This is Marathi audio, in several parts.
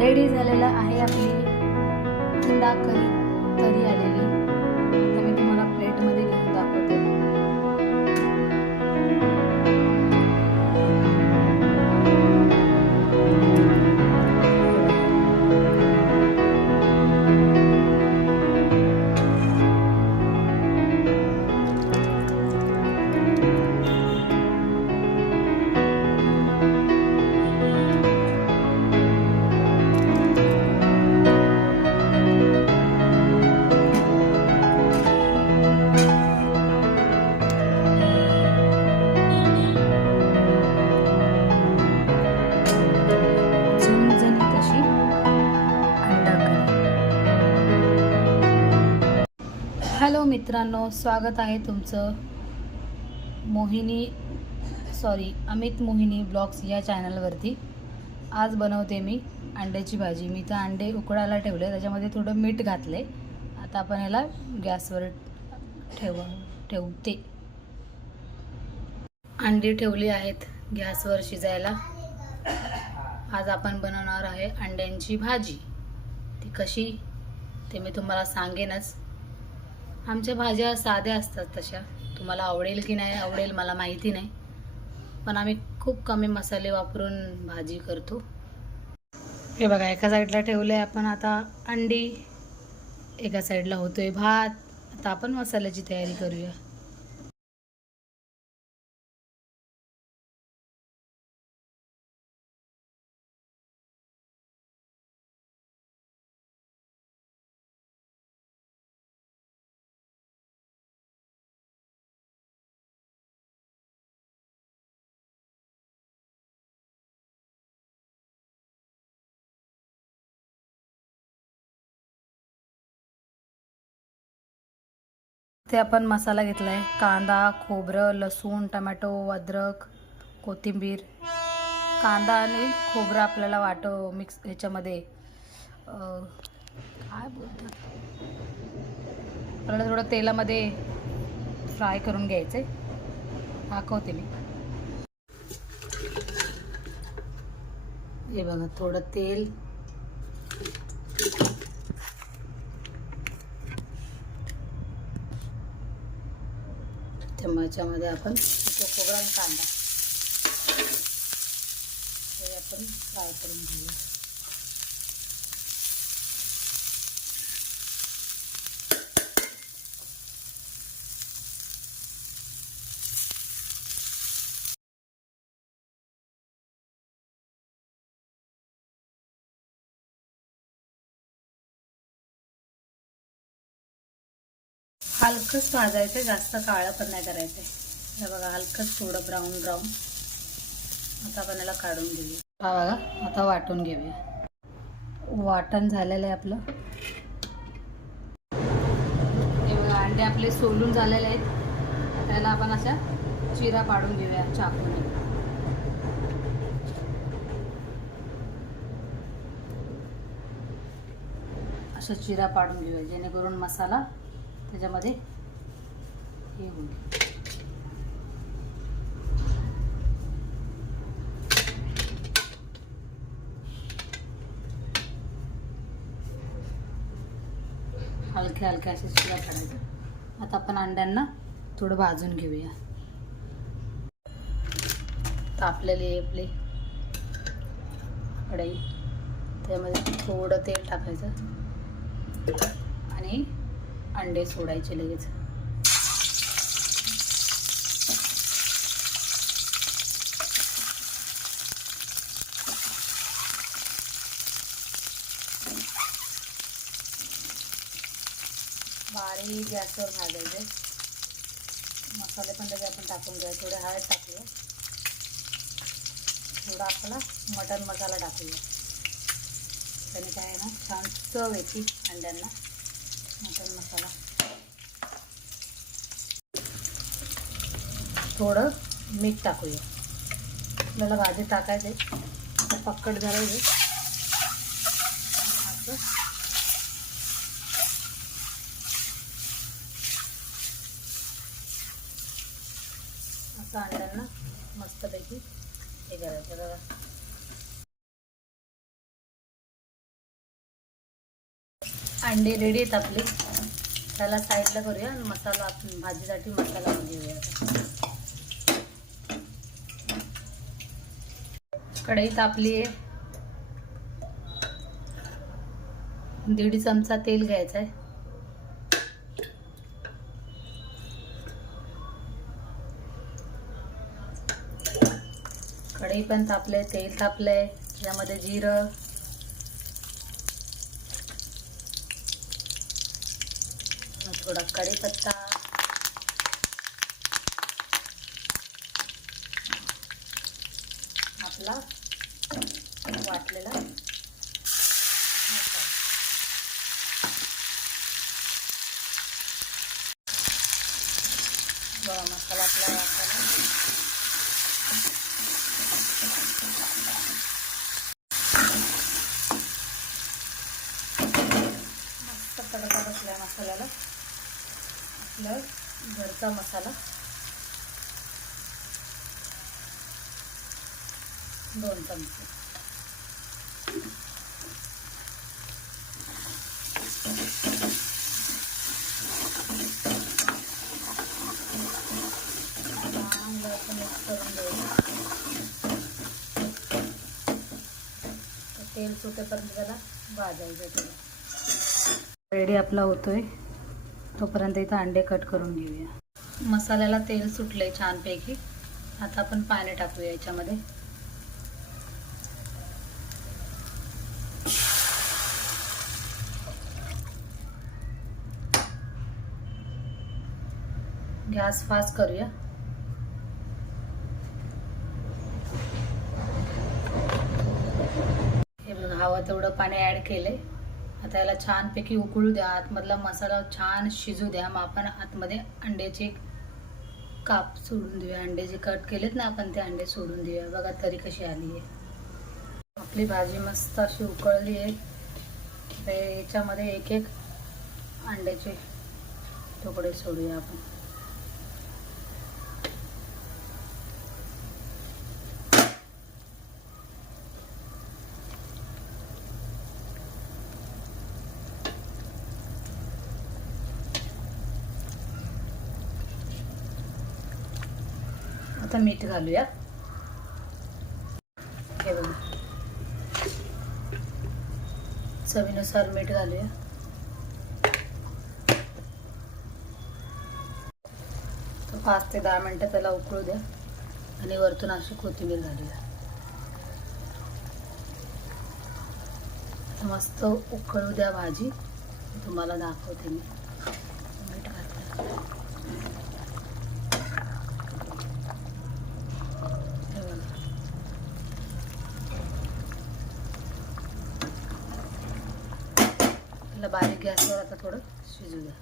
रेडी झालेला आहे आपली अंडा करी करी आलेली. आता मी तुम्हाला प्लेटमध्ये घेऊन दाखवते. हॅलो मित्रांनो स्वागत आहे तुमचं मोहिनी सॉरी अमित मोहिनी ब्लॉग्स या चॅनलवरती. आज बनवते मी अंड्याची भाजी. मी तर अंडे उकडायला ठेवले त्याच्यामध्ये थोडं मीठ घातले आता आपण ह्याला गॅसवर ठेव ठेवते. अंडी ठेवली आहेत गॅसवर शिजायला. आज आपण बनवणार आहे अंड्यांची भाजी. ती कशी ते मी तुम्हाला सांगेनच. आमच्या भाज्या साध्या असतात तशा. तुम्हाला आवडेल की नाही आवडेल मला माहिती नाही. पण आम्ही खूप कमी मसाले वापरून भाजी करतो. हे बघा एका साईडला ठेवलं आहे आपण आता अंडी. एका साईडला होतोय भात. आता आपण मसाल्याची तयारी करूया. ते आपण मसाला घेतला आहे कांदा खोबरं लसूण टमॅटो अद्रक कोथिंबीर. कांदा आणि खोबरं आपल्याला वाट मिक्स ह्याच्यामध्ये काय बोलतात? आपल्याला थोडं तेलामध्ये फ्राय करून घ्यायचं आहे दाखवते मी. हे बघा थोडं तेल याच्यामध्ये आपण सुकं कांदा हे आपण फ्राय करून घेऊया. हलकंच भाजायचं जास्त काळं पण नाही करायचं हे बघा हलकंच थोडं ब्राऊन ब्राऊन आता आपण याला काढून घेऊया. हा बघा आता वाटून घेऊया. वाटण झालेलं आहे आपलं. हे बघा अंडे आपले सोलून झालेले आहेत. त्याला आपण अशा चिरा पाडून घेऊया चाकूने. अशा चिरा पाडून घेऊया जेणेकरून मसाला त्याच्यामध्ये हे होईल. हलक्या हलक्या असे शिरा काढायचं. आता आपण अंड्यांना थोडं भाजून घेऊया. तापलेले आपले कढई त्यामध्ये थोडं तेल टाकायचं. आणि अंडे सोडायचे लगेच. बारीक गॅसवर भाजायचे. मसाले पण त्याचे आपण टाकून घ्या थोडे हळद टाकूया. थोडा आपला मटन मसाला टाकूया. त्याने काय आहे ना छान चव येते अंड्यांना. मटन मसाला. थोडं मीठ टाकूया. आपल्याला भाजी टाकायचे पक्कड घालायचे असं. असं अंड्यांना मस्तपैकी हे करायचं बघा. अंडे रेडी आहेत आपले. त्याला साईडला करूया आणि मसाला आपण भाजीसाठी मसाला घेऊया. कढई तापली आहे दीड चमचा तेल घ्यायचं आहे कढई पण तापले तेल तापलंय त्यामध्ये जिरं थोडा कढीपत्ता. आपला वाटलेला मसाला. मसाला आपला वाटलेला मस्त तडका बसल्या मसाल्याला. प्लस घरचा मसाला. दोन चमचे. तेल सुटेपर्यंत त्याला भाजायचं त्याला रेडी आपला होतोय. तोपर्यंत इथं अंडे कट करून घेऊया. मसाल्याला तेल सुटलंय छानपैकी. आता आपण पाणी टाकूया याच्यामध्ये. गॅस फास्ट करूया. हे बघा हवं तेवढं पाणी ॲड केलंय. आता याला छानपैकी उकळू द्या. आतमधला मसाला छान शिजू द्या. मग आपण आतमध्ये अंड्याचे काप सोडून देऊया. अंडे जे कट केलेत ना आपण ते अंडे सोडून देऊया. बघा तरी कशी आली आहे. आपली भाजी मस्त अशी उकळली आहे. तर याच्यामध्ये एक एक अंड्याचे तुकडे सोडूया आपण. आता मीठ घालूया. हे बघा. चवीनुसार मीठ घालूया. तर पाच ते दहा मिनटं त्याला उकळू द्या आणि वरतून अशी कोथिंबीर घालूया. मस्त उकळू द्या भाजी. तुम्हाला दाखवते मी. मीठ घातलं हे बघा. त्याला बारीक गॅसवर आता थोडं शिजू द्या.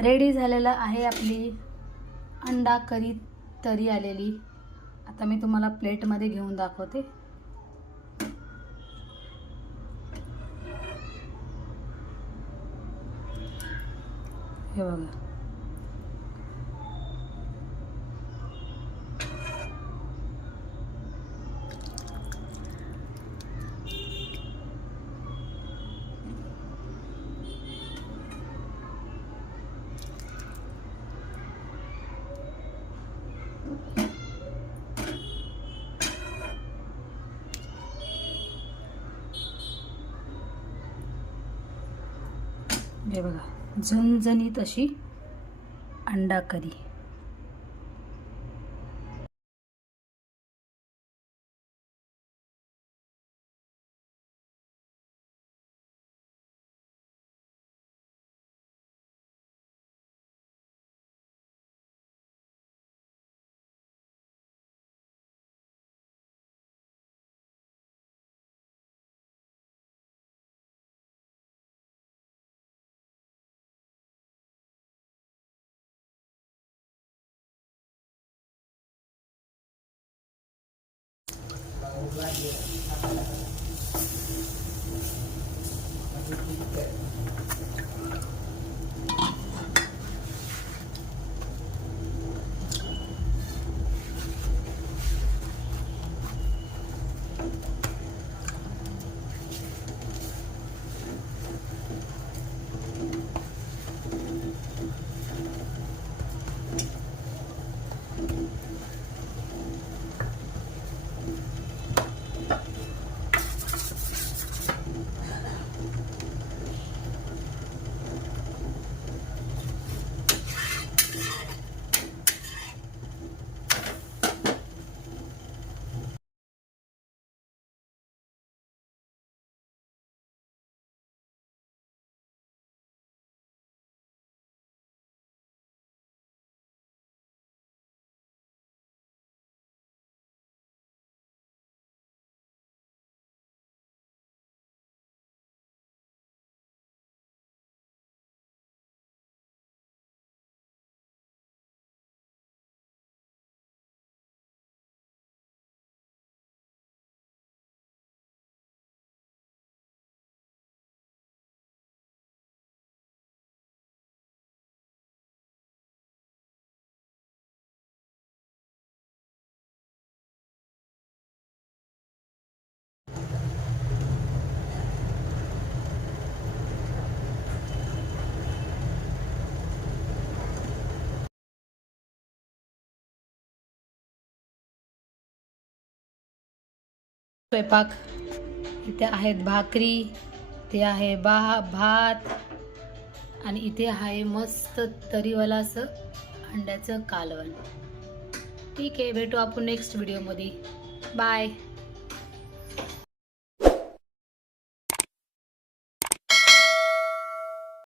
रेडी झालेलं आहे आपली अंडा करी तरी आलेली. आता मी तुम्हाला प्लेटमध्ये घेऊन दाखवते. हे बघा. हे बघा झणझणीत अशी अंडा करी black. स्वयंपाक. इथे आहेत भाकरी ते आहे बा भात आणि इथे आहे मस्त तरीवाला असं अंड्याचं कालवण. ठीक आहे भेटू आपण नेक्स्ट व्हिडिओमध्ये बाय